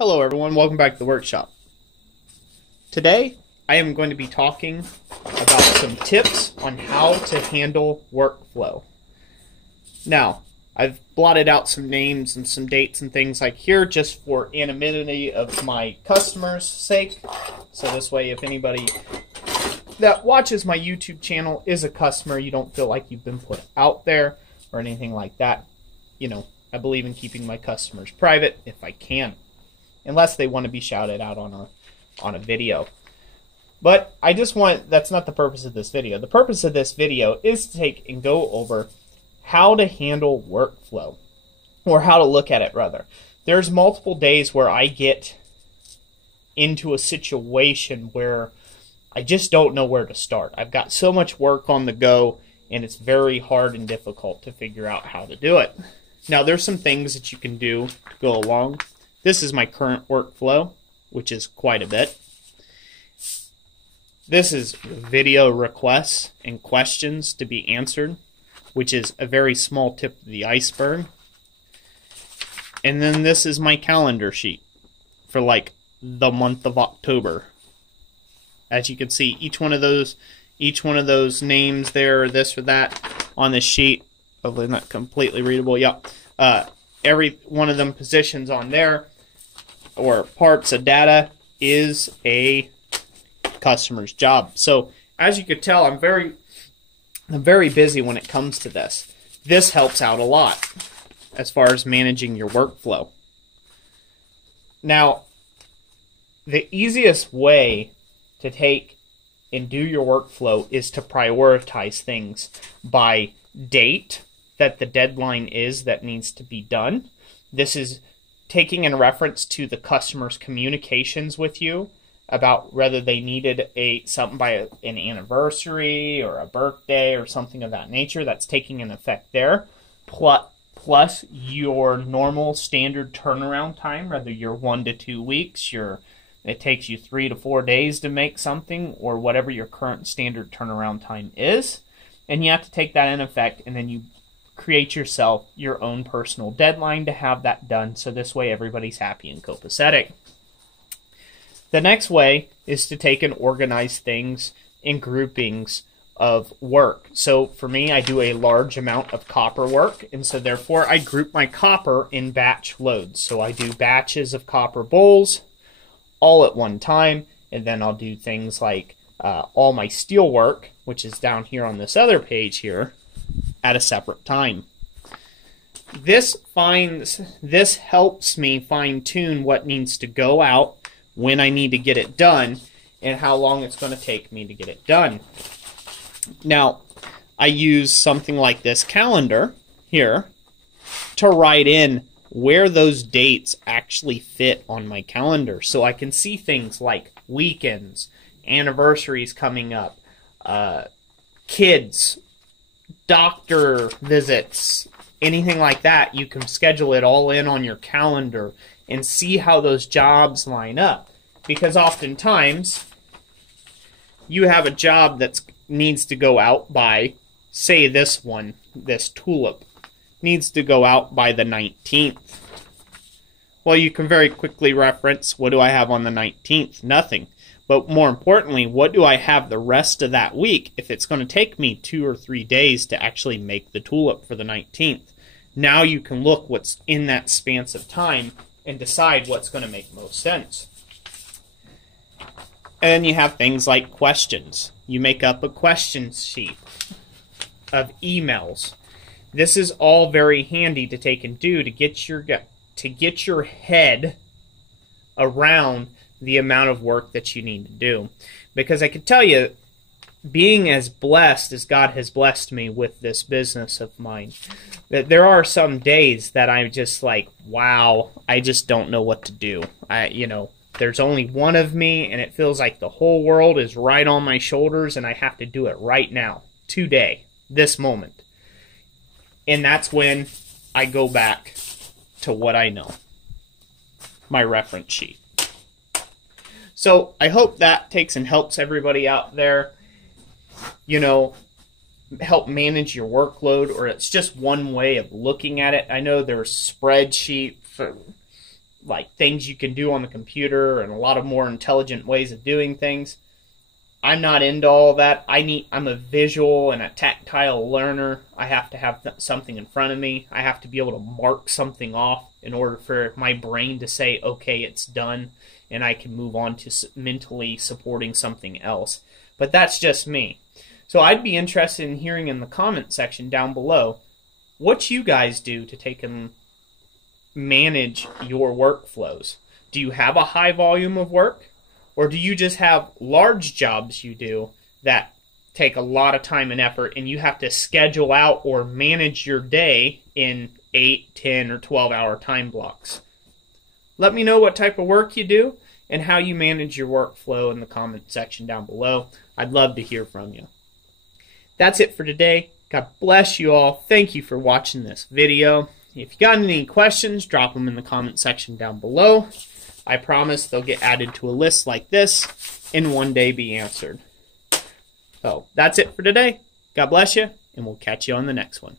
Hello everyone, welcome back to the workshop. Today I am going to be talking about some tips on how to handle workflow. Now, I've blotted out some names and some dates and things like here just for anonymity of my customers' sake. So this way if anybody that watches my YouTube channel is a customer, you don't feel like you've been put out there or anything like that. You know, I believe in keeping my customers private if I can, unless they want to be shouted out on a video. But I just want, that's not the purpose of this video. The purpose of this video is to take and go over how to handle workflow, or how to look at it rather. There's multiple days where I get into a situation where I just don't know where to start. I've got so much work on the go and it's very hard and difficult to figure out how to do it. Now there's some things that you can do to go along. This is my current workflow, which is quite a bit. This is video requests and questions to be answered, which is a very small tip of the iceberg. And then this is my calendar sheet for like the month of October. As you can see, each one of those names there, or this or that, on this sheet, hopefully not completely readable. Yep. Every one of them positions on there, or parts of data, is a customer's job. So as you could tell, I'm very busy when it comes to this. This helps out a lot as far as managing your workflow. Now, the easiest way to take and do your workflow is to prioritize things by date that the deadline is that needs to be done. This is taking in reference to the customer's communications with you about whether they needed something by an anniversary or a birthday or something of that nature. That's taking an effect there. Plus your normal standard turnaround time, whether you're 1 to 2 weeks, it takes you 3 to 4 days to make something, or whatever your current standard turnaround time is. And you have to take that in effect, and then you create yourself your own personal deadline to have that done, so this way everybody's happy and copacetic. The next way is to take and organize things in groupings of work. So for me, I do a large amount of copper work, and so therefore I group my copper in batch loads. So I do batches of copper bowls all at one time, and then I'll do things like all my steel work, which is down here on this other page here, at a separate time. This helps me fine-tune what needs to go out, when I need to get it done, and how long it's going to take me to get it done. Now, I use something like this calendar here to write in where those dates actually fit on my calendar, so I can see things like weekends, anniversaries coming up, kids, doctor visits, anything like that. You can schedule it all in on your calendar and see how those jobs line up. Because oftentimes, you have a job that needs to go out by, say this one, this tulip, needs to go out by the 19th. Well, you can very quickly reference, what do I have on the 19th? Nothing. But more importantly, what do I have the rest of that week if it's going to take me 2 or 3 days to actually make the tulip for the 19th? Now you can look what's in that span of time and decide what's going to make most sense. And you have things like questions. You make up a question sheet of emails. This is all very handy to take and do to get your head around the amount of work that you need to do. Because I can tell you, being as blessed as God has blessed me with this business of mine, that there are some days that I'm just like, wow, I just don't know what to do. There's only one of me, and it feels like the whole world is right on my shoulders, and I have to do it right now, today, this moment. And that's when I go back to what I know, my reference sheet. So I hope that takes and helps everybody out there, help manage your workload, or it's just one way of looking at it. I know there's spreadsheet like things you can do on the computer and a lot of more intelligent ways of doing things. I'm not into all that. I'm a visual and a tactile learner. I have to have something in front of me. I have to be able to mark something off in order for my brain to say, okay, it's done, and I can move on to mentally supporting something else. But that's just me. So I'd be interested in hearing in the comment section down below what you guys do to take and manage your workflows. Do you have a high volume of work? Or do you just have large jobs you do that take a lot of time and effort, and you have to schedule out or manage your day in 8, 10, or 12-hour time blocks? Let me know what type of work you do and how you manage your workflow in the comment section down below. I'd love to hear from you. That's it for today. God bless you all. Thank you for watching this video. If you got any questions, drop them in the comment section down below. I promise they'll get added to a list like this and one day be answered. So that's it for today. God bless you, and we'll catch you on the next one.